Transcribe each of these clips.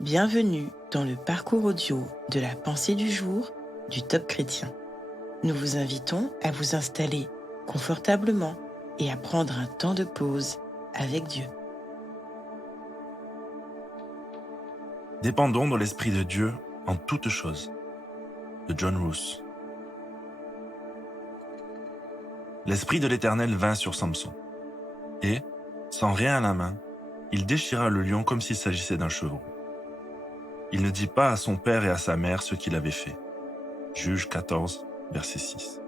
Bienvenue dans le parcours audio de la pensée du jour du Top Chrétien. Nous vous invitons à vous installer confortablement et à prendre un temps de pause avec Dieu. Dépendons de l'Esprit de Dieu en toutes choses. De John Roos. L'Esprit de l'Éternel vint sur Samson. Et, sans rien à la main, il déchira le lion comme s'il s'agissait d'un chevreau. Il ne dit pas à son père et à sa mère ce qu'il avait fait. Juge 14, verset 6.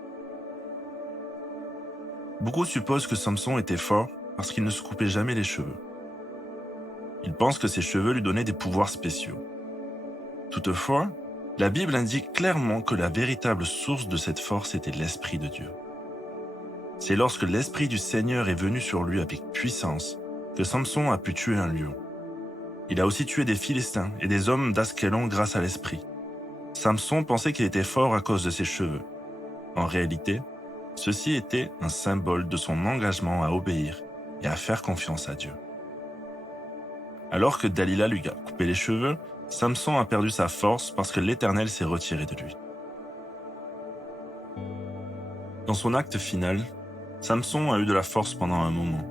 Beaucoup supposent que Samson était fort parce qu'il ne se coupait jamais les cheveux. Ils pensent que ses cheveux lui donnaient des pouvoirs spéciaux. Toutefois, la Bible indique clairement que la véritable source de cette force était l'Esprit de Dieu. C'est lorsque l'Esprit du Seigneur est venu sur lui avec puissance que Samson a pu tuer un lion. Il a aussi tué des Philistins et des hommes d'Askelon grâce à l'Esprit. Samson pensait qu'il était fort à cause de ses cheveux. En réalité, ceci était un symbole de son engagement à obéir et à faire confiance à Dieu. Alors que Dalila lui a coupé les cheveux, Samson a perdu sa force parce que l'Éternel s'est retiré de lui. Dans son acte final, Samson a eu de la force pendant un moment,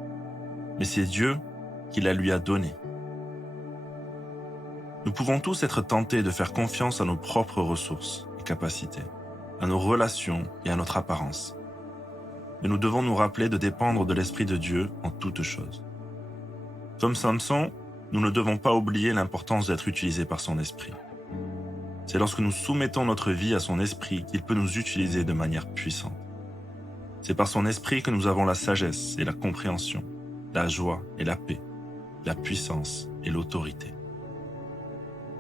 mais c'est Dieu qui la lui a donnée. Nous pouvons tous être tentés de faire confiance à nos propres ressources et capacités, à nos relations et à notre apparence. Mais nous devons nous rappeler de dépendre de l'Esprit de Dieu en toutes choses. Comme Samson, nous ne devons pas oublier l'importance d'être utilisés par son Esprit. C'est lorsque nous soumettons notre vie à son Esprit qu'il peut nous utiliser de manière puissante. C'est par son Esprit que nous avons la sagesse et la compréhension, la joie et la paix, la puissance et l'autorité.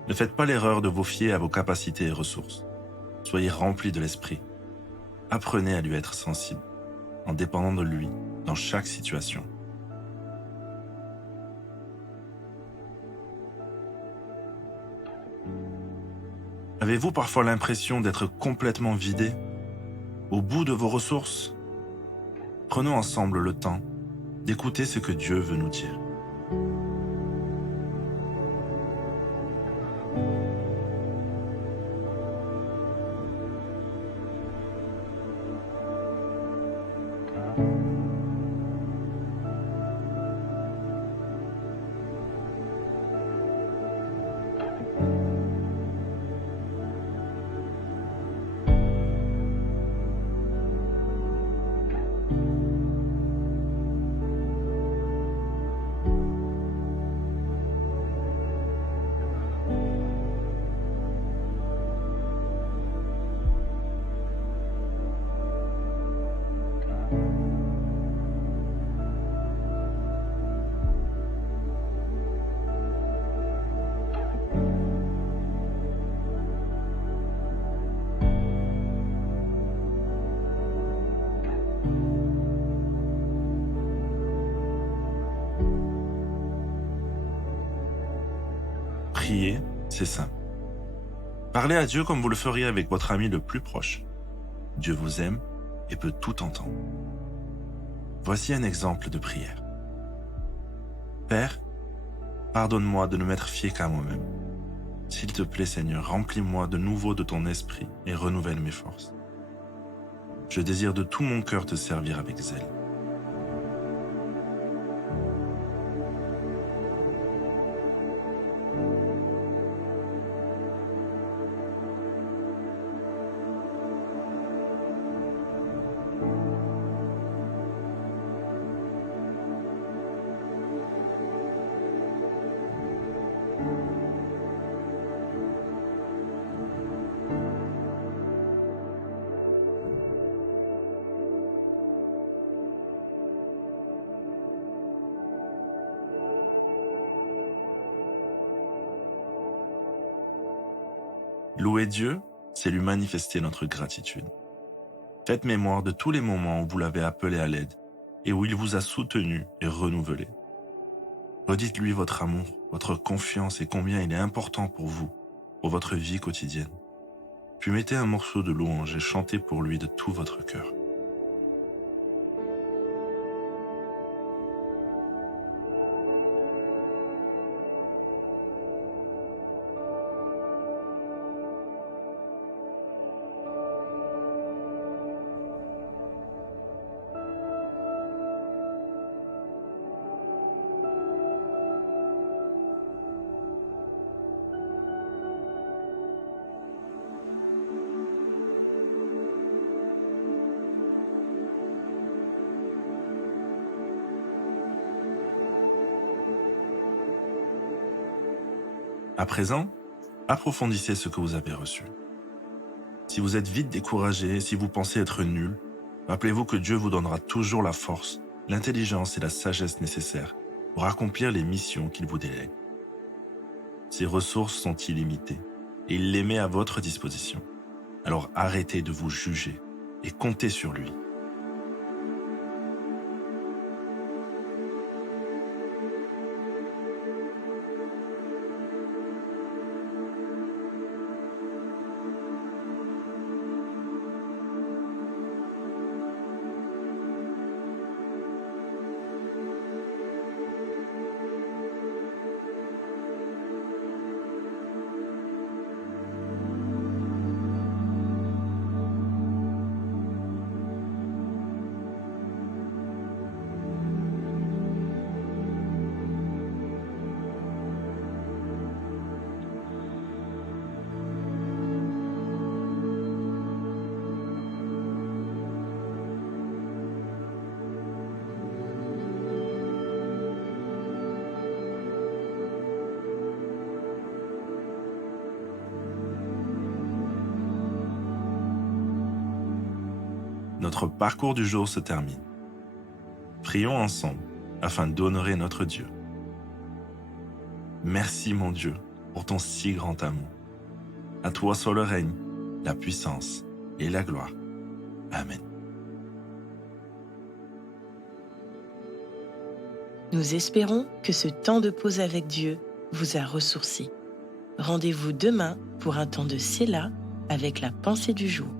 Ne faites pas l'erreur de vous fier à vos capacités et ressources. Soyez remplis de l'Esprit. Apprenez à lui être sensible, en dépendant de lui dans chaque situation. Avez-vous parfois l'impression d'être complètement vidé, au bout de vos ressources? Prenons ensemble le temps d'écouter ce que Dieu veut nous dire. Prier, c'est simple. Parlez à Dieu comme vous le feriez avec votre ami le plus proche. Dieu vous aime et peut tout entendre. Voici un exemple de prière. Père, pardonne-moi de ne m'être fié qu'à moi-même. S'il te plaît, Seigneur, remplis-moi de nouveau de ton esprit et renouvelle mes forces. Je désire de tout mon cœur te servir avec zèle. Louer Dieu, c'est lui manifester notre gratitude. Faites mémoire de tous les moments où vous l'avez appelé à l'aide et où il vous a soutenu et renouvelé. Redites-lui votre amour, votre confiance et combien il est important pour vous, pour votre vie quotidienne. Puis mettez un morceau de louange et chantez pour lui de tout votre cœur. À présent, approfondissez ce que vous avez reçu. Si vous êtes vite découragé, si vous pensez être nul, rappelez-vous que Dieu vous donnera toujours la force, l'intelligence et la sagesse nécessaires pour accomplir les missions qu'il vous délègue. Ses ressources sont illimitées et il les met à votre disposition. Alors arrêtez de vous juger et comptez sur lui. Notre parcours du jour se termine. Prions ensemble afin d'honorer notre Dieu. Merci mon Dieu pour ton si grand amour. À toi soit le règne, la puissance et la gloire. Amen. Nous espérons que ce temps de pause avec Dieu vous a ressourci. Rendez-vous demain pour un temps de Séla avec la pensée du jour.